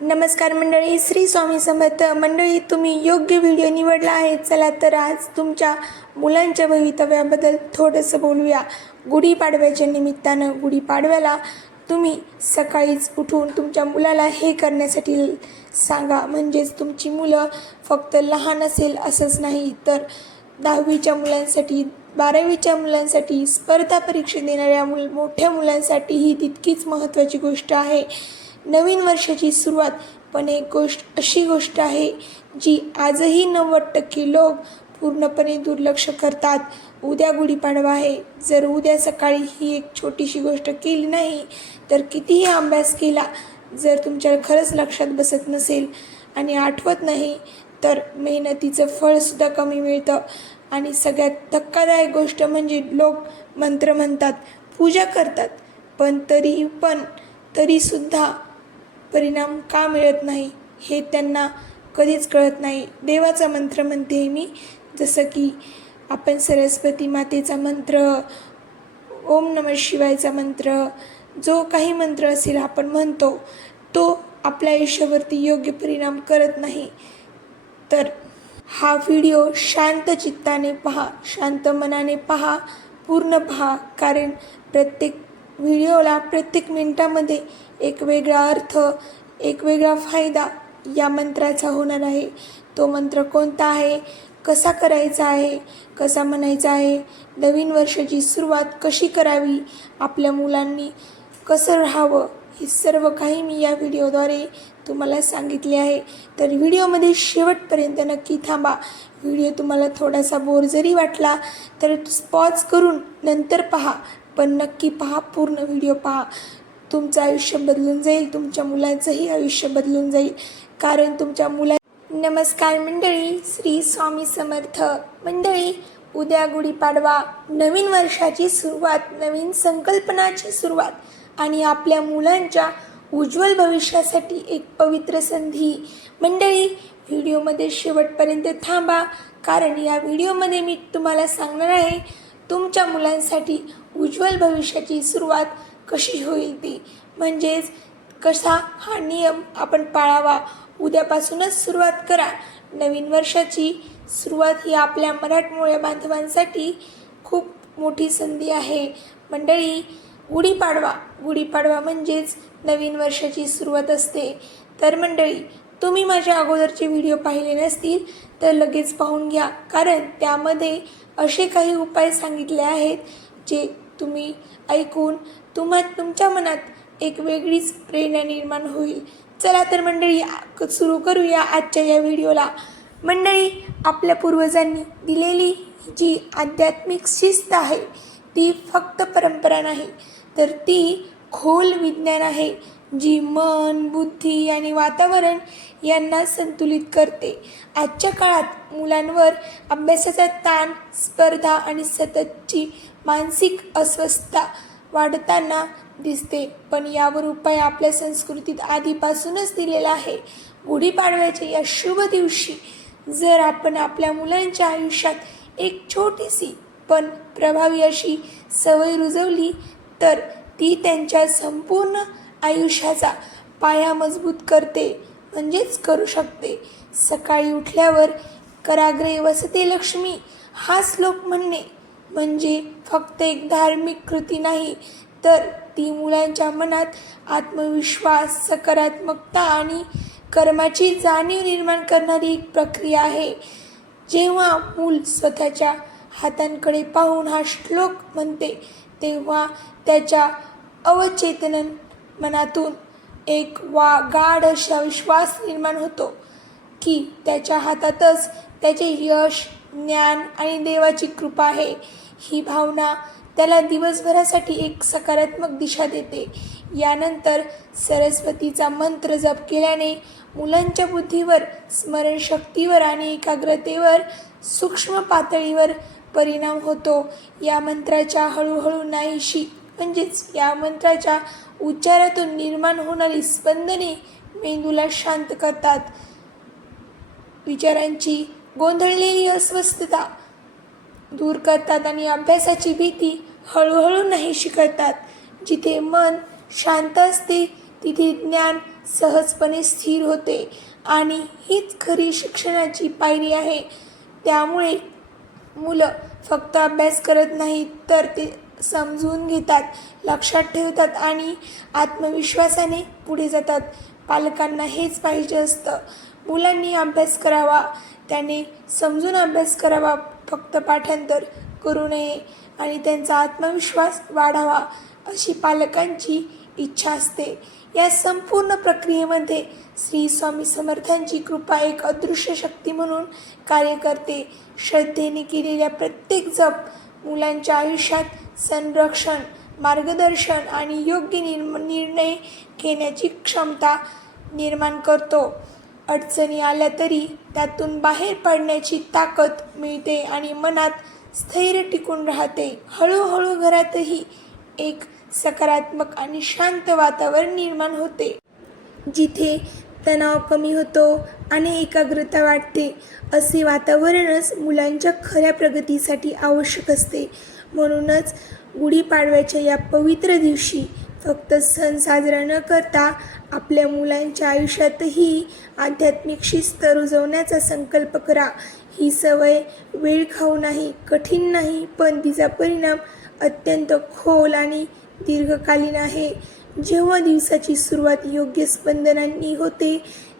नमस्कार मंडळी, श्री स्वामी समर्थ. मंडळी, तुम्ही योग्य व्हिडिओ निवडला आहे. चला तर आज तुमच्या मुलांच्या भवितव्याबद्दल थोडंसं बोलूया. गुढीपाडव्याच्या निमित्तानं गुढीपाडव्याला तुम्ही सकाळीच उठून तुमच्या मुलाला हे करण्यासाठी सांगा. म्हणजेच तुमची मुलं फक्त लहान असेल असंच नाही, तर 10वीच्या मुलांसाठी, 12वीच्या मुलांसाठी, स्पर्धा परीक्षा देणाऱ्या मोठ्या मुलांसाठी ही तितकीच महत्त्वाची गोष्ट आहे. नवीन वर्षाची सुरुवात, पण एक अशी गोष्ट आहे जी आजही 90% लोक पूर्णपणे दुर्लक्ष करतात. उद्या गुढीपाडवा आहे. जर उद्या सकाळी ही एक छोटीशी गोष्ट केली नाही तर कितीही अभ्यास केला, जर तुमच्या खरंच लक्षात बसत नसेल आणि आठवत नाही तर मेहनतीचं फळसुद्धा कमी मिळतं. आणि सगळ्यात धक्कादायक गोष्ट म्हणजे लोक मंत्र म्हणतात, पूजा करतात, पण तरीसुद्धा परिणाम का मिळत नाही हे त्यांना कधीच कळत नाही. देवाचा मंत्र म्हणते मी, जसं की आपण सरस्वती मातेचा मंत्र, ओम नमः शिवायचा मंत्र, जो काही मंत्र असेल आपण म्हणतो, तो आपल्या आयुष्यावरती योग्य परिणाम करत नाही. तर हा व्हिडिओ शांत चित्ताने पहा, शांत मनाने पहा, पूर्ण पहा. कारण प्रत्येक व्हिडिओला, प्रत्येक मिनिटामध्ये एक वेगळा अर्थ, एक वेगळा फायदा या मंत्राचा होणार आहे. तो मंत्र कोणता आहे, कसा करायचा आहे, कसा म्हणायचा आहे, नवीन वर्षाची सुरुवात कशी करावी, आपल्या मुलांनी कसं राहावं, हे सर्व काही मी या व्हिडिओद्वारे तुम्हाला सांगितले आहे. तर व्हिडिओमध्ये शेवटपर्यंत नक्की थांबा. व्हिडिओ तुम्हाला थोडासा बोर जरी वाटला तर पॉज करून नंतर पहा, पण नक्की पहा, पूर्ण व्हिडिओ पहा. तुमचं आयुष्य बदलून जाईल, तुमच्या मुलांचंही आयुष्य बदलून जाईल. कारण तुमच्या नमस्कार मंडळी, श्री स्वामी समर्थ. मंडळी, उद्या गुढीपाडवा, नवीन वर्षाची सुरुवात, नवीन संकल्पनाची सुरुवात आणि आपल्या मुलांच्या उज्ज्वल भविष्यासाठी एक पवित्र संधी. मंडळी, व्हिडिओमध्ये शेवटपर्यंत थांबा, कारण या व्हिडिओमध्ये मी तुम्हाला सांगणार आहे तुमच्या मुलांसाठी उज्ज्वल भविष्याची सुरुवात कशी होईल ती. म्हणजेच कसा हा नियम आपण पाळावा. उद्यापासूनच सुरुवात करा. नवीन वर्षाची सुरुवात ही आपल्या मराठमोळ्या बांधवांसाठी खूप मोठी संधी आहे. मंडळी, गुढीपाडवा म्हणजेच नवीन वर्षाची सुरुवात असते. तर मंडळी, तुम्ही माझ्या अगोदरचे व्हिडिओ पाहिले नसतील तर लगेच पाहून घ्या, कारण त्यामध्ये असे काही उपाय सांगितले आहेत जे तुम्ही ऐकून तुमच्या मनात एक वेगळीच प्रेरणा निर्माण होईल. चला तर मंडळी, सुरू करूया आजच्या या व्हिडिओला. मंडळी, आपल्या पूर्वजांनी दिलेली जी आध्यात्मिक शिस्त आहे ती फक्त परंपरा नाही, तर ती खोल विज्ञान आहे, जी मन, बुद्धी आणि वातावरण यांना संतुलित करते. आजच्या काळात मुलांवर अभ्यासाचा ताण, स्पर्धा आणि सततची मानसिक अस्वस्थता वाढताना दिसते, पण यावर उपाय आपल्या संस्कृतीत आधीपासूनच दिलेला आहे. गुढीपाडव्याच्या या शुभ दिवशी जर आपण आपल्या मुलांच्या आयुष्यात एक छोटीशी पण प्रभावी अशी सवय रुजवली तर ती त्यांच्या संपूर्ण आयुष्याचा पाया मजबूत करते, म्हणजेच करू शकते. सकाळी उठल्यावर कराग्रे वसते लक्ष्मी हा श्लोक म्हणणे म्हणजे फक्त एक धार्मिक कृती नाही, तर ती मुलांच्या मनात आत्मविश्वास, सकारात्मकता आणि कर्माची जाणीव निर्माण करणारी एक प्रक्रिया आहे. जेव्हा मूल स्वतःच्या हातांकडे पाहून हा श्लोक म्हणते, तेव्हा त्याच्या अवचेतन मनातून एक गाढ असा विश्वास निर्माण होतो की त्याच्या हातातच त्याचे यश, ज्ञान आणि देवाची कृपा आहे. ही भावना त्याला दिवसभरासाठी एक सकारात्मक दिशा देते. यानंतर सरस्वतीचा मंत्र जप केल्याने मुलांच्या बुद्धीवर, स्मरणशक्तीवर आणि एकाग्रतेवर सूक्ष्म पातळीवर परिणाम होतो. या मंत्राच्या हळूहळू नाहीशी, म्हणजेच या मंत्राच्या उच्चारातून निर्माण होणारी स्पंदने मेंदूला शांत करतात, विचारांची गोंधळलेली अस्वस्थता दूर करतात आणि अभ्यासाची भीती हळूहळू नाहीशी करतात. जिथे मन शांत असते तिथे ज्ञान सहजपणे स्थिर होते आणि हीच खरी शिक्षणाची पायरी आहे. त्यामुळे मुलं फक्त अभ्यास करत नाहीत तर ते समजून घेतात, लक्षात ठेवतात आणि आत्मविश्वासाने पुढे जातात. पालकांना हेच पाहिजे असतं. मुलांनी अभ्यास करावा, त्याने समजून अभ्यास करावा, फक्त पाठांतर करू नये आणि त्यांचा आत्मविश्वास वाढावा अशी पालकांची इच्छा असते. या संपूर्ण प्रक्रियेमध्ये श्री स्वामी समर्थांची कृपा एक अदृश्य शक्ती म्हणून कार्य करते. श्रद्धेने केलेल्या प्रत्येक जप मुलांच्या आयुष्यात संरक्षण, मार्गदर्शन आणि योग्य निर्णय घेण्याची क्षमता निर्माण करतो. अडचणी आल्या तरी त्यातून बाहेर पडण्याची ताकद मिळते आणि मनात स्थैर्य टिकून राहते. हळूहळू घरातही एक सकारात्मक आणि शांत वातावरण निर्माण होते, जिथे तणाव कमी होतो आणि एकाग्रता वाढते. असे वातावरणच मुलांच्या खऱ्या प्रगतीसाठी आवश्यक असते. म्हणूनच गुढीपाडव्याच्या या पवित्र दिवशी फक्त सण साजरा न करता आपल्या मुलांच्या आयुष्यातही आध्यात्मिक शिस्त रुजवण्याचा संकल्प करा. ही सवय वेळ खाऊ नाही, कठीण नाही, पण तिचा परिणाम अत्यंत खोल आणि दीर्घकालीन आहे. जेव्हा दिवसाची सुरुवात योग्य स्पंदनांनी होते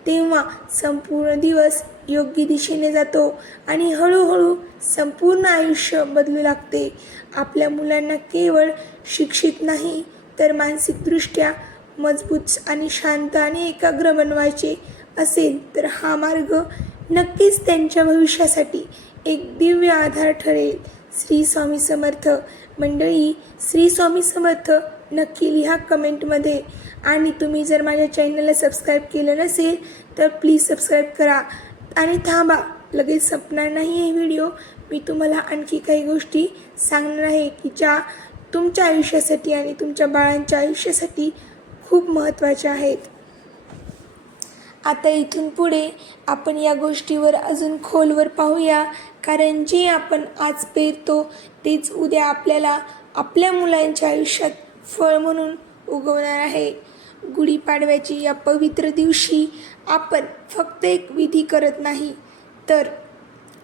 तेव्हा संपूर्ण दिवस योग्य दिशेने जातो आणि हळूहळू संपूर्ण आयुष्य बदलू लागते. आपल्या मुलांना केवळ शिक्षित नाही तर मानसिकदृष्ट्या मजबूत आणि शांत आणि एकाग्र बनवायचे असेल तर हा मार्ग नक्कीच त्यांच्या भविष्यासाठी एक दिव्य आधार ठरेल. श्री स्वामी समर्थ. मंडळी, श्री स्वामी समर्थ नक्की लिहा कमेंटमध्ये. आणि तुम्ही जर माझ्या चॅनलला सबस्क्राईब केलं नसेल तर प्लीज सबस्क्राईब करा. आणि थांबा, लगेच संपणार नाही हे व्हिडिओ. मी तुम्हाला आणखी काही गोष्टी सांगणार आहे की ज्या तुमच्या आयुष्यासाठी आणि तुमच्या बाळांच्या आयुष्यासाठी खूप महत्त्वाच्या आहेत. आता इथून पुढे आपण या गोष्टीवर अजून खोलवर पाहूया, कारण जे आपण आज पेरतो तेच उद्या आपल्याला आपल्या मुलांच्या आयुष्यात फळ म्हणून उगवणार आहे. गुढीपाडव्याची या पवित्र दिवशी आपण फक्त एक विधी करत नाही तर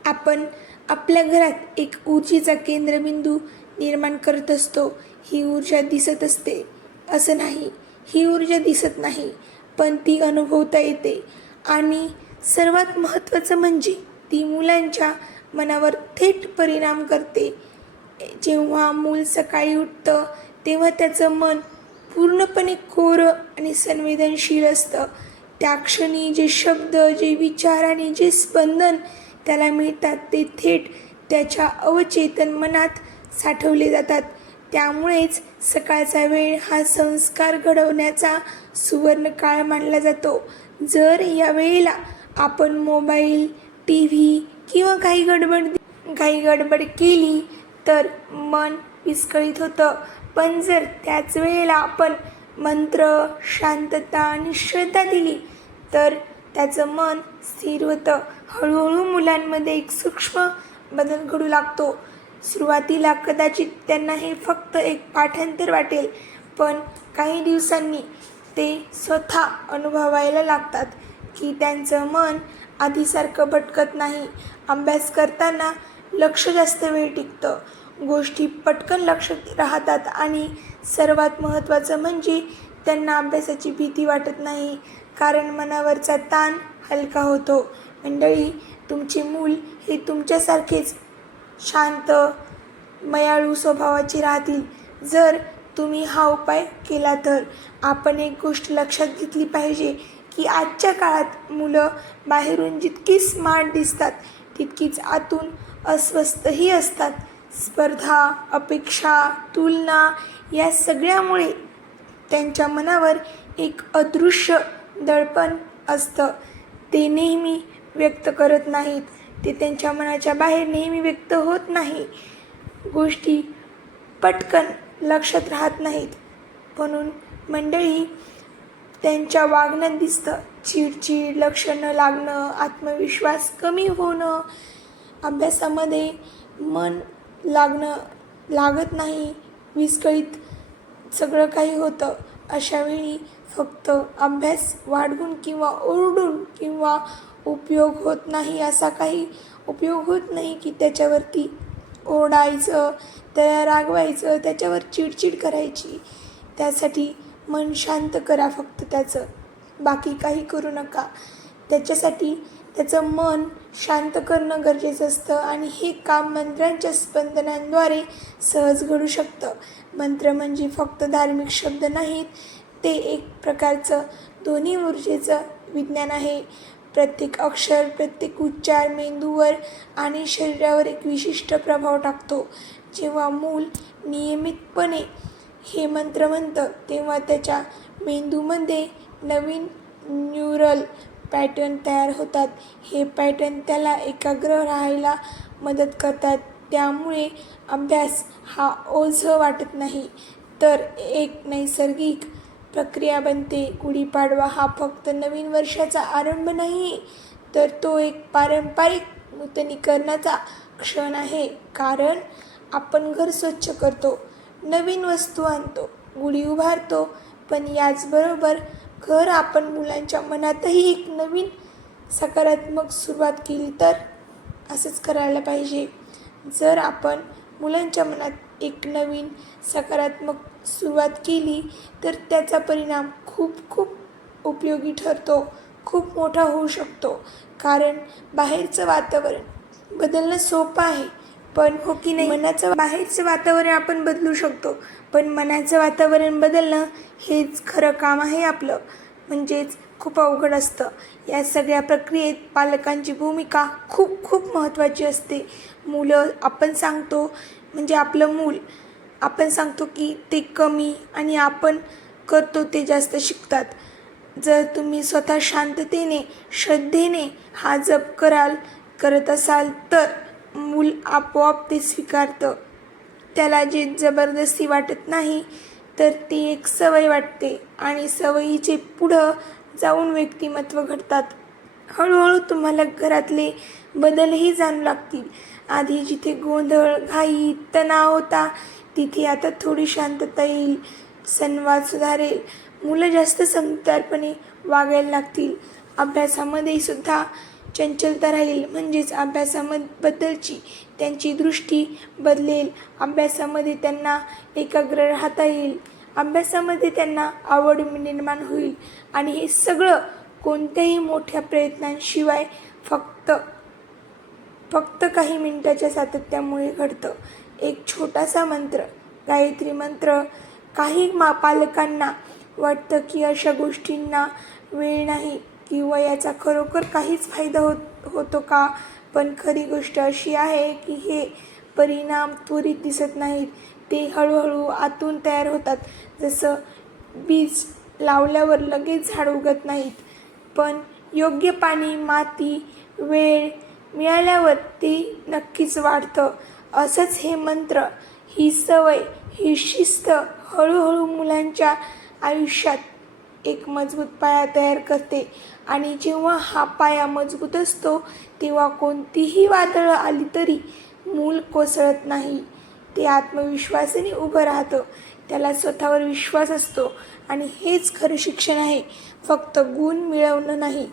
आपण आपल्या घरात एक ऊर्जेचा केंद्रबिंदू निर्माण करत असतो. ही ऊर्जा दिसत असते असं नाही, ही ऊर्जा दिसत नाही पण ती अनुभवता येते. आणि सर्वात महत्त्वाचं म्हणजे ती मुलांच्या मनावर थेट परिणाम करते. जेव्हा मूल सकाळी उठतं तेव्हा त्याचं मन पूर्णपणे कोरं आणि संवेदनशील असतं. त्या क्षणी जे शब्द, जे विचार आणि जे स्पंदन त्याला मिळतात ते थेट त्याच्या अवचेतन मनात साठवले जातात. त्यामुळेच सकाळचा वेळ हा संस्कार घडवण्याचा सुवर्ण काळ मानला जातो. जर या वेळेला आपण मोबाईल, TV किंवा काही गडबड केली तर मन विस्कळीत होतं. पण जर त्याच वेळेला आपण मंत्र, शांतता आणि श्रद्धा दिली तर त्याचं मन स्थिर होतं. हळूहळू मुलांमध्ये एक सूक्ष्म बदल घडू लागतो. सुरुवातीला कदाचित त्यांना हे फक्त एक पाठांतर वाटेल, पण काही दिवसांनी ते स्वतः अनुभवायला लागतात की त्यांचं मन आधीसारखं भटकत नाही. अभ्यास करताना लक्ष जास्त वेळ टिकतं, गोष्टी पटकन लक्षात राहतात आणि सर्वात महत्त्वाचं म्हणजे त्यांना अभ्यासाची भीती वाटत नाही, कारण मनावरचा ताण हलका होतो. मंडळी, तुमचे मूल हे तुमच्यासारखेच शांत, मयाळू स्वभावाचे राहतील जर तुम्ही हा उपाय केला तर. आपण एक गोष्ट लक्षात घेतली पाहिजे की आजच्या काळात मुलं बाहेरून जितकी स्मार्ट दिसतात तितकीच आतून अस्वस्थही असतात. स्पर्धा, अपेक्षा, तुलना या सगळ्यामुळे त्यांच्या मनावर एक अदृश्य दडपण असतं. ते नेहमी व्यक्त करत नाहीत, ते त्यांच्या मनाच्या बाहेर नेहमी व्यक्त होत नाही. गोष्टी पटकन लक्षात राहत नाहीत. म्हणून मंडळी, त्यांच्या वागण्यात दिसतं चिडचिड, लक्ष न लागणं, आत्मविश्वास कमी होणं, अभ्यासामध्ये मन लागत नाही, विस्कळीत सगळं काही होतं. अशा वेळी फक्त अभ्यास वाढवून किंवा ओरडून किंवा उपयोग होत नाही, असा काही उपयोग होत नाही की त्याच्यावरती ओरडायचं, त्याला रागवायचं, त्याच्यावर चिडचिड करायची. त्यासाठी मन शांत करा फक्त त्याचं, बाकी काही करू नका. त्याच्यासाठी त्याचं मन शांत करणं गरजेचं असतं आणि हे काम मंत्रांच्या स्पंदनांद्वारे सहज घडू शकतं. मंत्र म्हणजे फक्त धार्मिक शब्द नाहीत, ते एक प्रकारचं ध्वनी ऊर्जेचं विज्ञान आहे. प्रत्येक अक्षर, प्रत्येक उच्चार मेंदूवर आणि शरीरावर एक विशिष्ट प्रभाव टाकतो. जेव्हा मूल नियमितपणे हे मंत्र म्हणतं तेव्हा त्याच्या मेंदूमध्ये नवीन न्यूरल पॅटर्न तयार होतात. हे पॅटर्न त्याला एकाग्र राहायला मदत करतात. त्यामुळे अभ्यास हा ओझं वाटत नाही, तर एक नैसर्गिक प्रक्रिया बनते. गुढीपाडवा हा फक्त नवीन वर्षाचा आरंभ नाही, तर तो एक पारंपरिक नूतनीकरणाचा क्षण आहे. कारण आपण घर स्वच्छ करतो, नवीन वस्तू आणतो, गुढी उभारतो, पण याचबरोबर आपण मुलांच्या मनातही एक नवीन सकारात्मक सुरुवात केली तर असंच करायला पाहिजे. जर आपण मुलांच्या मनात एक नवीन सकारात्मक सुरुवात केली तर त्याचा परिणाम खूप खूप उपयोगी ठरतो, खूप मोठा होऊ शकतो. कारण बाहेरचं वातावरण बदलणं सोपं आहे, पण हो की नाही, बाहेरचं वातावरण आपण बदलू शकतो, पण मनाचं वातावरण बदलणं हेच खरं काम आहे आपलं. म्हणजेच खूप अवघड असतं. या सगळ्या प्रक्रियेत पालकांची भूमिका खूप खूप महत्त्वाची असते. मुलं आपण सांगतो म्हणजे आपलं मूल आपण सांगतो की ते कमी आणि आपण करतो ते जास्त शिकतात. जर तुम्ही स्वतः शांततेने, श्रद्धेने हा जप करत असाल तर मूल आपोआप ते स्वीकारतं. त्याला जे जबरदस्ती वाटत नाही, तर ती एक सवय वाटते आणि सवयीचे पुढं जाऊन व्यक्तिमत्व घडतात. हळूहळू तुम्हाला घरातले बदलही जाणू लागतील. आधी जिथे गोंधळ, घाई, तणाव होता, तिथे आता थोडी शांतता येईल, संवाद सुधारेल, मुलं जास्त समजूतदारपणे वागायला लागतील. अभ्यासामध्ये सुद्धा चंचलता राहील, म्हणजेच अभ्यासाबद्दलची त्यांची दृष्टी बदलेल. अभ्यासामध्ये त्यांना एकाग्र राहता येईल, अभ्यासामध्ये त्यांना आवड निर्माण होईल आणि हे सगळं कोणत्याही मोठ्या प्रयत्नांशिवाय फक्त काही मिनिटाच्या सातत्यामुळे घडतं. एक छोटासा मंत्र, गायत्री मंत्र. काही पालकांना वाटतं की अशा गोष्टींना वेळ नाही किंवा याचा खरोखर काहीच फायदा होतो का, पण खरी गोष्ट अशी आहे की हे परिणाम त्वरित दिसत नाहीत, ते हळूहळू आतून तयार होतात. जसं बीज लावल्यावर लगेच झाड उगत नाहीत, पण योग्य पाणी, माती, वेळ मिळाल्यावर ते नक्कीच वाढतं. असंच हे मंत्र, ही सवय, ही शिस्त हळूहळू मुलांच्या आयुष्यात एक मजबूत पाया तयार करते आणि जेव्हा हा पाया मजबूत असतो तेव्हा कोणतीही वादळं आली तरी मूल कोसळत नाही. ते आत्मविश्वासाने उभं राहतं, त्याला स्वतःवर विश्वास असतो आणि हेच खरं शिक्षण आहे. फक्त गुण मिळवणं नाही,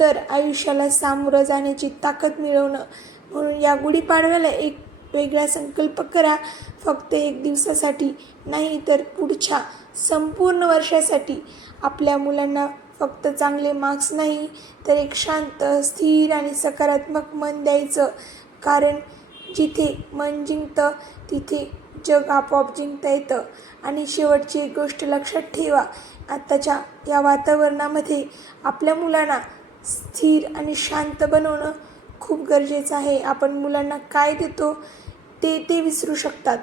तर आयुष्याला सामोरं जाण्याची ताकद मिळवणं. म्हणून या गुढीपाडव्याला एक वेगळा संकल्प करा. फक्त एक दिवसासाठी नाही, तर पुढच्या संपूर्ण वर्षासाठी. आपल्या मुलांना फक्त चांगले मार्क्स नाही, तर एक शांत, स्थिर आणि सकारात्मक मन द्यायचं. कारण जिथे मन जिंकतं तिथे जग आपोआप जिंकता येतं. आणि शेवटची एक गोष्ट लक्षात ठेवा, आत्ताच्या या वातावरणामध्ये आपल्या मुलांना स्थिर आणि शांत बनवणं खूप गरजेचं आहे. आपण मुलांना काय देतो ते विसरू शकतात,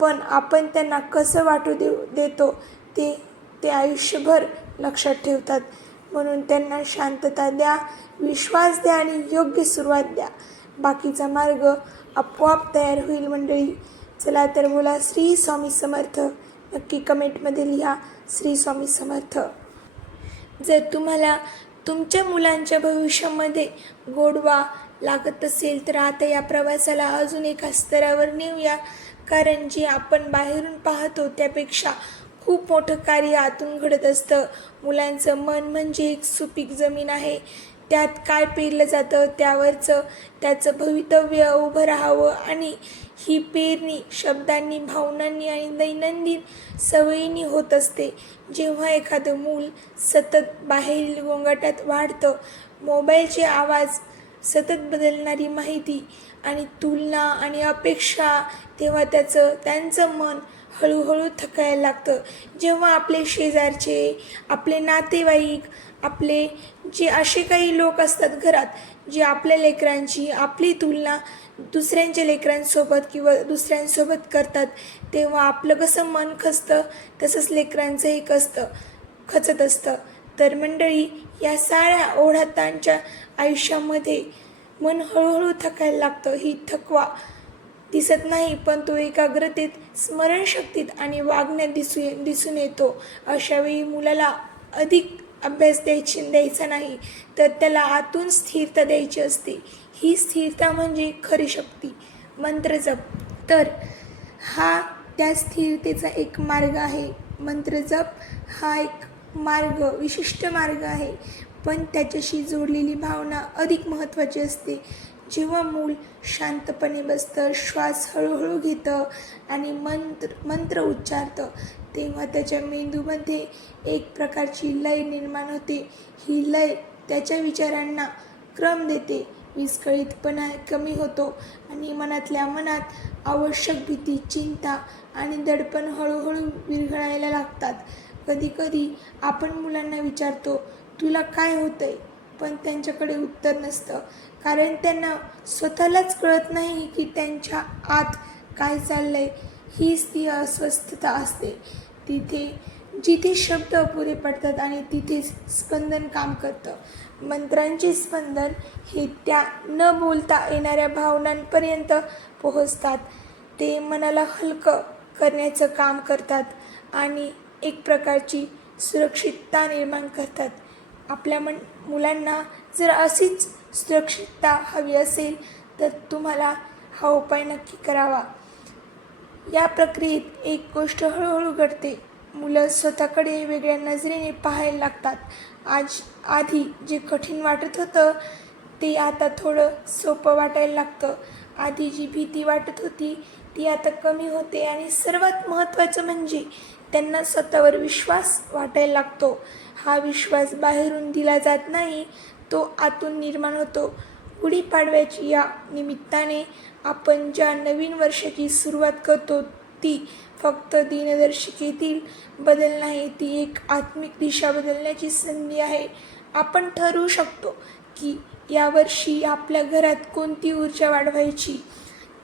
पण आपण त्यांना कसं वाटू देतो ते आयुष्यभर लक्षात ठेवतात. म्हणून त्यांना शांतता द्या, विश्वास द्या आणि योग्य सुरुवात द्या. बाकीचा मार्ग आपोआप तयार होईल. मंडळी, चला तर बोला श्री स्वामी समर्थ. नक्की कमेंटमध्ये लिहा श्री स्वामी समर्थ. जर तुम्हाला तुमच्या मुलांच्या भविष्यामध्ये गोडवा लागत असेल तर आता या प्रवासाला अजून एका स्तरावर नेऊया. कारण जे आपण बाहेरून पाहतो त्यापेक्षा खूप मोठं कार्य आतून घडत असतं. मुलांचं मन म्हणजे एक सुपीक जमीन आहे. त्यात काय पेरलं जातं त्यावरचं त्याचं भवितव्य उभं राहावं आणि ही पेरणी शब्दांनी, भावनांनी आणि दैनंदिन सवयींनी होत असते. जेव्हा एखादं मूल सतत बाहेरील गोंगाटात वाढतं, मोबाईलचे आवाज, सतत बदलणारी माहिती आणि तुलना आणि अपेक्षा, तेव्हा त्यांचं मन हळूहळू थकायला लागतं. जेव्हा आपले शेजारचे, आपले नातेवाईक, आपले जे असे काही लोक असतात घरात, जे आपल्या लेकरांची आपली तुलना दुसऱ्यांच्या लेकरांसोबत किंवा दुसऱ्यांसोबत करतात, तेव्हा आपलं कसं मन खचतं तसंच लेकरांचंही खचत असतं. तर मंडळी, या साऱ्या ओढाताणच्या आयुष्यामध्ये मन हळूहळू थकायला लागतं. ही थकवा दिसत नाही, पण तो एकाग्रतेत, स्मरणशक्तीत आणि वागण्यात दिसून येतो. अशावेळी मुलाला अधिक अभ्यास द्यायचा नाही, तर त्याला आतून स्थिरता द्यायची असते. ही स्थिरता म्हणजे खरी शक्ती. मंत्रजप तर हा त्या स्थिरतेचा एक मार्ग आहे. मंत्रजप हा एक विशिष्ट मार्ग आहे, पण त्याच्याशी जोडलेली भावना अधिक महत्त्वाची असते. जेव्हा मूल शांतपणे बसतं, श्वास हळूहळू घेतं आणि मंत्र उच्चारतं, तेव्हा त्याच्या मेंदूमध्ये एक प्रकारची लय निर्माण होते. ही लय त्याच्या विचारांना क्रम देते, विस्कळीतपणा कमी होतो आणि मनातल्या मनात आवश्यक भीती, चिंता आणि दडपण हळूहळू विरघळायला लागतात. कधीकधी आपण मुलांना विचारतो, तुला काय होतंय? पण त्यांच्याकडे उत्तर नसतं, कारण त्यांना स्वतःलाच कळत नाही की त्यांच्या आत काय चाललंय. हीच ती अस्वस्थता असते. जिथे शब्द अपुरे पडतात आणि तिथेच स्पंदन काम करतं. मंत्रांचे स्पंदन हे त्या न बोलता येणाऱ्या भावनांपर्यंत पोहोचतात. ते मनाला हलकं करण्याचं काम करतात आणि एक प्रकारची सुरक्षितता निर्माण करतात. आपल्या मुलांना जर अशीच सुरक्षितता हवी असेल तर तुम्हाला हा उपाय नक्की करावा. या प्रक्रियेत एक गोष्ट हळूहळू घडते. मुलं स्वतःकडे वेगळ्या नजरेने पाहायला लागतात. आधी जे कठीण वाटत होतं ते आता थोडं सोपं वाटायला लागतं. आधी जी भीती वाटत होती ती आता कमी होते आणि सर्वात महत्त्वाचं म्हणजे त्यांना स्वतःवर विश्वास वाटायला लागतो. हा विश्वास बाहेरून दिला जात नाही, तो आतून निर्माण होतो. गुढीपाडव्याची या निमित्ताने आपण ज्या नवीन वर्षाची सुरुवात करतो ती फक्त दिनदर्शिकेतील बदल नाही, ती एक आत्मिक दिशा बदलण्याची संधी आहे. आपण ठरवू शकतो की यावर्षी आपल्या घरात कोणती ऊर्जा वाढवायची,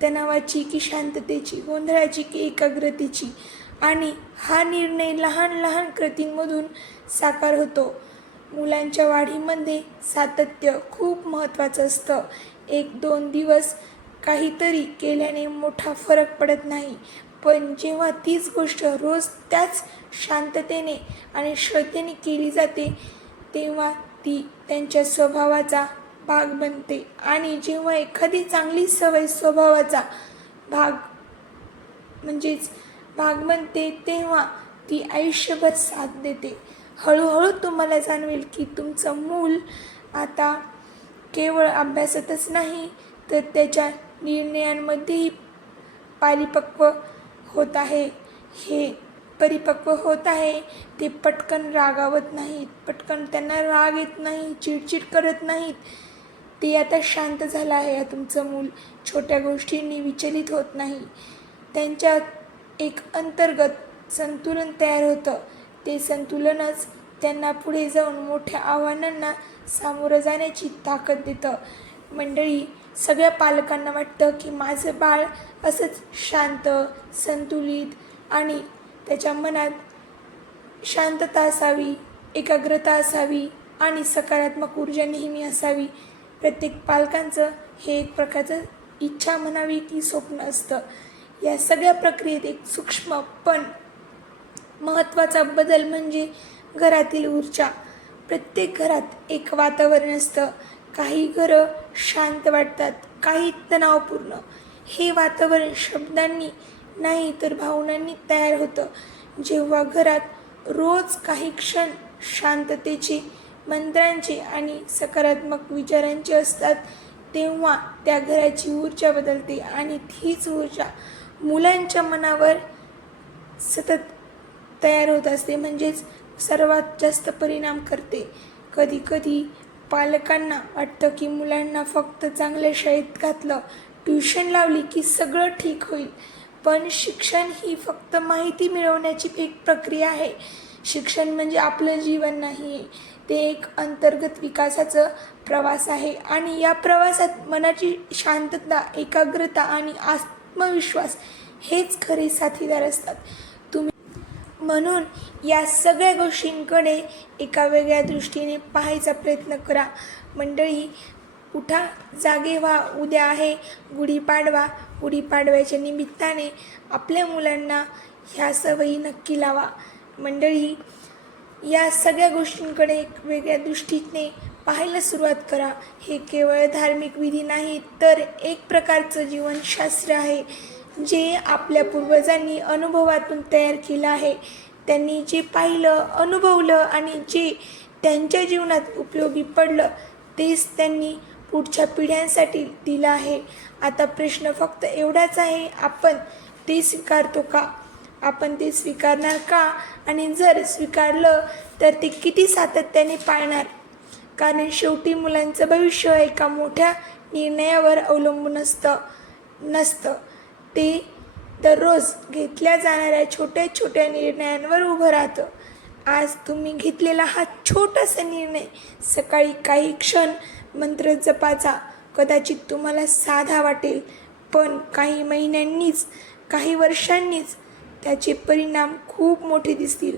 तणावाची की शांततेची, गोंधळाची की एकाग्रतेची. आणि हा निर्णय लहान लहान कृतींमधून साकार होतो. मुलांच्या वाढीमध्ये सातत्य खूप महत्त्वाचं असतं. 1-2 दिवस काहीतरी केल्याने मोठा फरक पडत नाही, पण जेव्हा तीच गोष्ट रोज त्याच शांततेने आणि श्रद्धेने केली जाते, तेव्हा ती त्यांच्या स्वभावाचा भाग बनते. आणि जेव्हा एखादी चांगली सवय स्वभावाचा भाग म्हणजेच भाग बनते, तेव्हा ती आयुष्यभर साथ देते. हळूहळू तुम्हाला जाणवेल की तुमचं मूल आता केवळ अभ्यासातच नाही, तर त्याच्या निर्णयांमध्येही परिपक्व होत आहे. ते पटकन रागावत नाहीत, पटकन त्यांना राग येत नाही, चिडचिड करत नाहीत. ते आता शांत झालं आहे. तुमचं मूल छोट्या गोष्टींनी विचलित होत नाही. त्यांच्यात एक अंतर्गत संतुलन तयार होतं. ते संतुलनच त्यांना पुढे जाऊन मोठ्या आव्हानांना सामोरं जाण्याची ताकद देतं. मंडळी, सगळ्या पालकांना वाटतं की माझं बाळ असंच शांत, संतुलित आणि त्याच्या मनात शांतता असावी, एकाग्रता असावी आणि सकारात्मक ऊर्जा नेहमी असावी. प्रत्येक पालकांचं हे एक प्रकारचं इच्छा म्हणावी की स्वप्न असतं. या सगळ्या प्रक्रियेत एक सूक्ष्म पण महत्त्वाचा बदल म्हणजे घरातील ऊर्जा. प्रत्येक घरात एक वातावरण असतं. काही घरं शांत वाटतात, काही तणावपूर्ण. हे वातावरण शब्दांनी नाही तर भावनांनी तयार होतं. जेव्हा घरात रोज काही क्षण शांततेचे, मंत्रांचे आणि सकारात्मक विचारांचे असतात, तेव्हा त्या घराची ऊर्जा बदलते आणि तीच ऊर्जा मुलांच्या मनावर सतत तयार होत असते, म्हणजेच सर्वात जास्त परिणाम करते. कधीकधी पालकांना वाटतं की मुलांना फक्त चांगल्या शाळेत घातलं, ट्युशन लावली की सगळं ठीक होईल. पण शिक्षण ही फक्त माहिती मिळवण्याची एक प्रक्रिया आहे. शिक्षण म्हणजे आपलं जीवन नाही, ते एक अंतर्गत विकासाचं प्रवास आहे आणि या प्रवासात मनाची शांतता, एकाग्रता आणि आत्मविश्वास हेच खरे साथीदार असतात. म्हणून या सगळ्या गोष्टींकडे एका वेगळ्या दृष्टीने पाहायचा प्रयत्न करा. मंडळी, उठा, जागे व्हा. उद्या आहे गुढीपाडवा. गुढीपाडव्याच्या निमित्ताने आपल्या मुलांना ह्या सवयी नक्की लावा. मंडळी, या सगळ्या गोष्टींकडे एक वेगळ्या दृष्टीने पाहायला सुरुवात करा. हे केवळ धार्मिक विधी नाही, तर एक प्रकारचं जीवनशास्त्र आहे, जे आपल्या पूर्वजांनी अनुभवातून तयार केलं आहे. त्यांनी जे पाहिलं, अनुभवलं आणि जे त्यांच्या जीवनात उपयोगी पडलं, तेच त्यांनी पुढच्या पिढ्यांसाठी दिलं आहे. आता प्रश्न फक्त एवढाच आहे, आपण ते स्वीकारतो का? आपण ते स्वीकारणार का? आणि जर स्वीकारलं तर ते किती सातत्याने पाळणार? कारण शेवटी मुलांचं भविष्य एका मोठ्या निर्णयावर अवलंबून नसतं. ते दररोज घेतल्या जाणाऱ्या छोट्या छोट्या निर्णयांवर उभं राहतं. आज तुम्ही घेतलेला हा छोटासा निर्णय, सकाळी काही क्षण मंत्र जपाचा, कदाचित तुम्हाला साधा वाटेल, पण काही महिन्यांनीच, काही वर्षांनीच त्याचे परिणाम खूप मोठे दिसतील.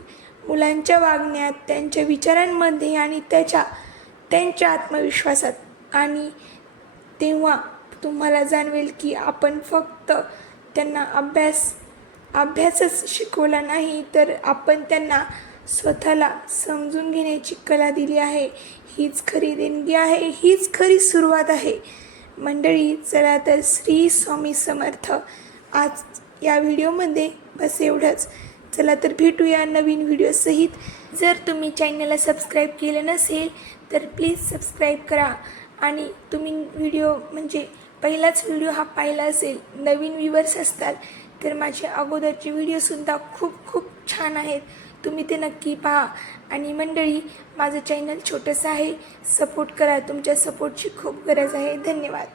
मुलांच्या वागण्यात, त्यांच्या विचारांमध्ये आणि त्यांच्या आत्मविश्वासात. आणि तेव्हा तुम्हाला जाणवेल की आपण फक्त त्यांना अभ्यासच शिकवला नाही, तर आपण त्यांना स्वतःला समजून घेण्याची कला दिली आहे. हीच खरी देणगी आहे, हीच खरी सुरुवात आहे. मंडळी, चला तर श्री स्वामी समर्थ. आज या व्हिडिओमध्ये बस एवढंच. चला तर भेटूया नवीन व्हिडिओसहित. जर तुम्ही चॅनलला सबस्क्राईब केलं नसेल तर प्लीज सबस्क्राईब करा. आणि तुम्ही व्हिडिओ म्हणजे पहिलाच व्हिडिओ हा पाहिला असेल, नवीन व्ह्यूवर्स असतात, तर माझे अगोदरचे व्हिडिओसुद्धा खूप खूप छान आहेत, तुम्ही ते नक्की पहा. आणि मंडळी, माझं चॅनल छोटंसं आहे, सपोर्ट करा. तुमच्या सपोर्टची खूप गरज आहे. धन्यवाद.